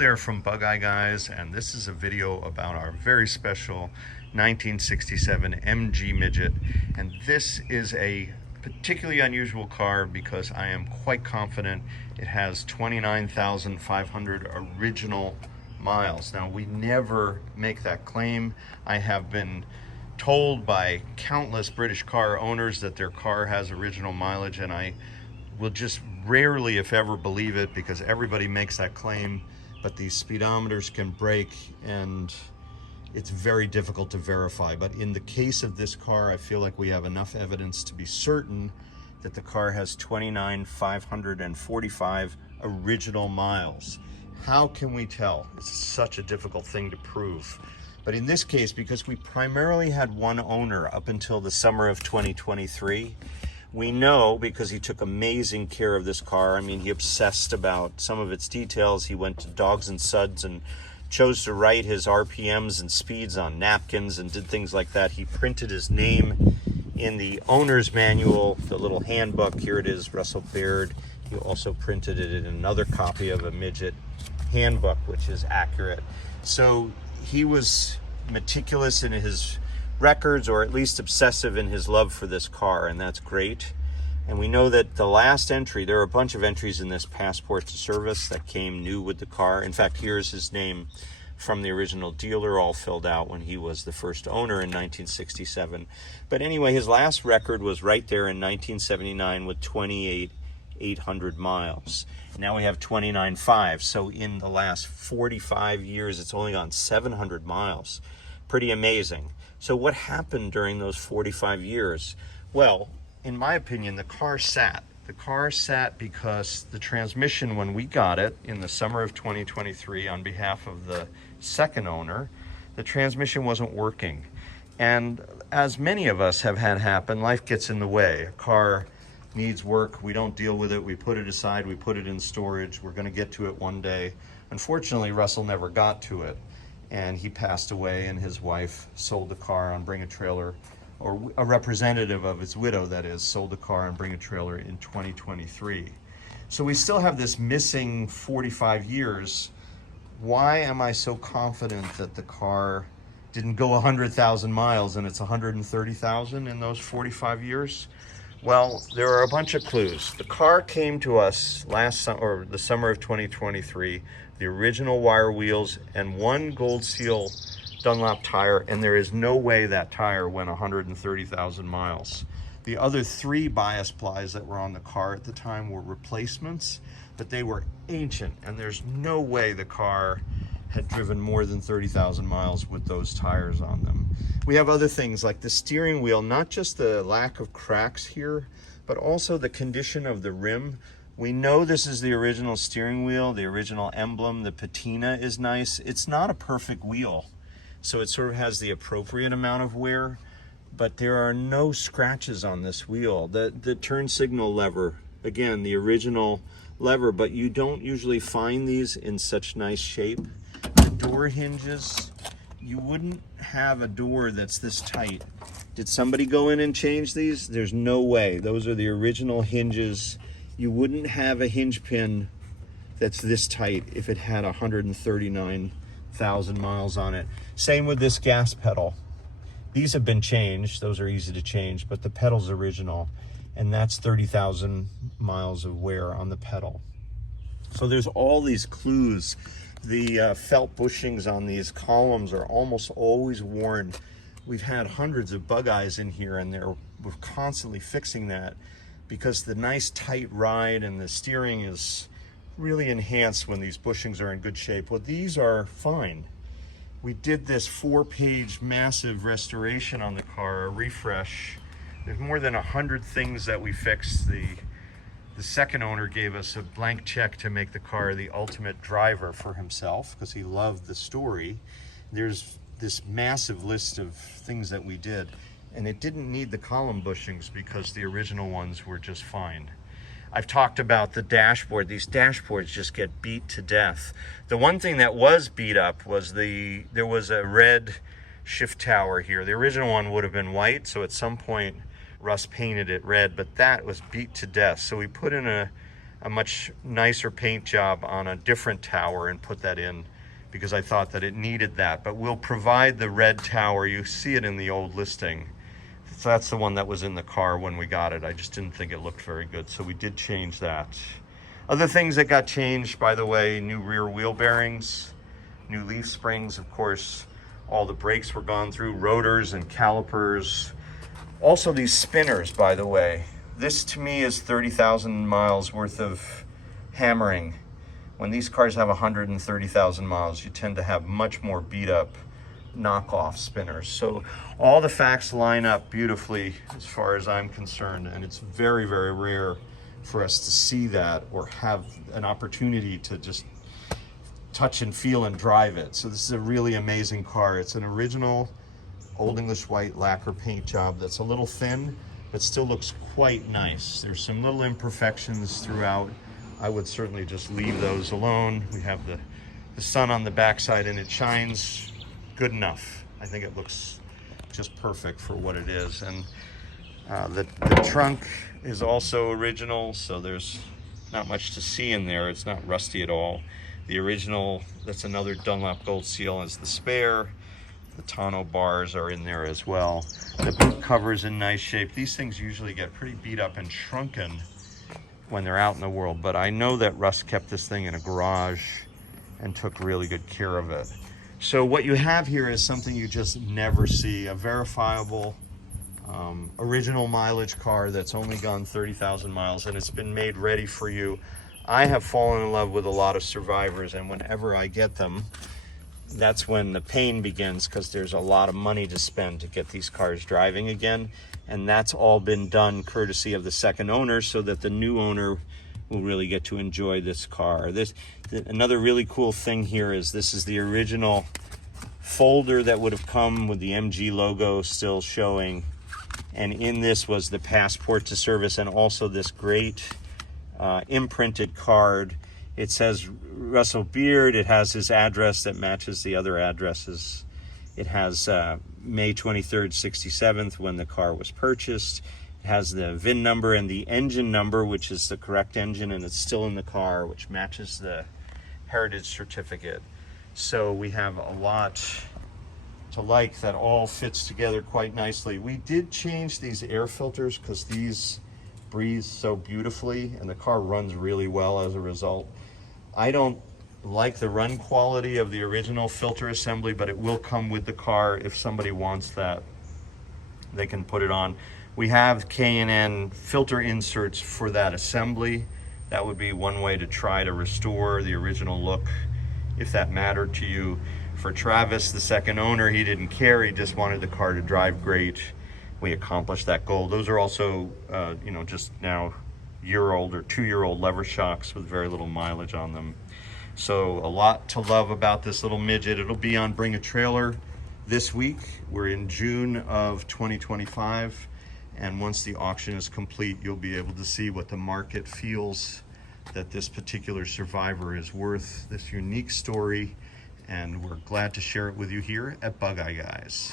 there from Bug Eye Guys, and this is a video about our very special 1967 MG Midget. And this is a particularly unusual car because I am quite confident it has 29,500 original miles. Now, we never make that claim. I have been told by countless British car owners that their car has original mileage, and I will just rarely, if ever, believe it because everybody makes that claim, but these speedometers can break and it's very difficult to verify. But in the case of this car, I feel like we have enough evidence to be certain that the car has 29,545 original miles. How can we tell? It's such a difficult thing to prove. But in this case, because we primarily had one owner up until the summer of 2023, we know because he took amazing care of this car. I mean, he obsessed about some of its details. He went to Dogs and Suds and chose to write his RPMs and speeds on napkins and did things like that. He printed his name in the owner's manual, the little handbook. Here it is, Russell Baird. He also printed it in another copy of a Midget handbook, which is accurate. So he was meticulous in his records, or at least obsessive in his love for this car, and that's great. And we know that the last entry, there are a bunch of entries in this passport to service that came new with the car. In fact, here's his name from the original dealer, all filled out when he was the first owner in 1967. But anyway, his last record was right there in 1979 with 28,800 miles. Now we have 29.5. So in the last 45 years, it's only gone 700 miles. Pretty amazing. So what happened during those 45 years? Well, in my opinion, the car sat. The car sat because the transmission, when we got it in the summer of 2023 on behalf of the second owner, the transmission wasn't working. And as many of us have had happen, life gets in the way. A car needs work, we don't deal with it, we put it aside, we put it in storage, we're gonna get to it one day. Unfortunately, Russell never got to it, and he passed away, and his wife sold the car on Bring a Trailer, or a representative of his widow, that is, sold the car on Bring a Trailer in 2023. So we still have this missing 45 years. Why am I so confident that the car didn't go 100,000 miles and it's 130,000 in those 45 years? Well, there are a bunch of clues. The car came to us last summer, or the summer of 2023, the original wire wheels and one gold seal Dunlop tire, and there is no way that tire went 130,000 miles. The other three bias plies that were on the car at the time were replacements, but they were ancient, and there's no way the car had driven more than 30,000 miles with those tires on them. We have other things like the steering wheel, not just the lack of cracks here, but also the condition of the rim. We know this is the original steering wheel, the original emblem, the patina is nice. It's not a perfect wheel, so it sort of has the appropriate amount of wear, but there are no scratches on this wheel. The turn signal lever, again, the original lever, but you don't usually find these in such nice shape. The door hinges, you wouldn't have a door that's this tight. Did somebody go in and change these? There's no way. Those are the original hinges. You wouldn't have a hinge pin that's this tight if it had 139,000 miles on it. Same with this gas pedal. These have been changed. Those are easy to change, but the pedal's original, and that's 30,000 miles of wear on the pedal. So there's all these clues. The felt bushings on these columns are almost always worn. We've had hundreds of Bug Eyes in here, and we're constantly fixing that because the nice tight ride and the steering is really enhanced when these bushings are in good shape. Well, these are fine. We did this 4-page massive restoration on the car, a refresh. There's more than 100 things that we fixed. The second owner gave us a blank check to make the car the ultimate driver for himself because he loved the story. There's this massive list of things that we did, and it didn't need the column bushings because the original ones were just fine. I've talked about the dashboard. These dashboards just get beat to death. The one thing that was beat up was there was a red shift tower here. The original one would have been white, so at some point Russ painted it red, but that was beat to death. So we put in a a much nicer paint job on a different tower and put that in because I thought that it needed that. But we'll provide the red tower. You see it in the old listing. So that's the one that was in the car when we got it. I just didn't think it looked very good, so we did change that. Other things that got changed, by the way, new rear wheel bearings, new leaf springs, of course. All the brakes were gone through, rotors and calipers. Also these spinners, by the way. This to me is 30,000 miles worth of hammering. When these cars have 130,000 miles, you tend to have much more beat up knockoff spinners. So all the facts line up beautifully as far as I'm concerned, and it's very, very rare for us to see that or have an opportunity to just touch and feel and drive it. So this is a really amazing car. It's an original Old English white lacquer paint job that's a little thin, but still looks quite nice. There's some little imperfections throughout. I would certainly just leave those alone. We have the sun on the backside and it shines good enough. I think it looks just perfect for what it is. And the trunk is also original, so there's not much to see in there. It's not rusty at all. The original, that's another Dunlop Gold Seal, is the spare. The tonneau bars are in there as well. The boot cover's in nice shape. These things usually get pretty beat up and shrunken when they're out in the world, but I know that Russ kept this thing in a garage and took really good care of it. So what you have here is something you just never see, a verifiable original mileage car that's only gone 30,000 miles, and it's been made ready for you. I have fallen in love with a lot of Survivors, and whenever I get them, that's when the pain begins, because there's a lot of money to spend to get these cars driving again, and that's all been done courtesy of the second owner so that the new owner will really get to enjoy this car. Another really cool thing here is this is the original folder that would have come with the MG logo still showing, and in this was the passport to service and also this great imprinted card. It says Russell Beard. It has his address that matches the other addresses. It has May 23rd, 67th when the car was purchased. It has the VIN number and the engine number, which is the correct engine, and it's still in the car, which matches the heritage certificate. So we have a lot to like that all fits together quite nicely. We did change these air filters because these breathe so beautifully and the car runs really well as a result. I don't like the run quality of the original filter assembly, but it will come with the car. If somebody wants that, they can put it on. We have K&N filter inserts for that assembly. That would be one way to try to restore the original look if that mattered to you. For Travis, the second owner, he didn't care. He just wanted the car to drive great. We accomplished that goal. Those are also, just now year-old or 2-year-old lever shocks with very little mileage on them. So a lot to love about this little midget. It'll be on Bring a Trailer this week. We're in June of 2025. And once the auction is complete, you'll be able to see what the market feels that this particular Survivor is worth, this unique story. And we're glad to share it with you here at Bug Eye Guys.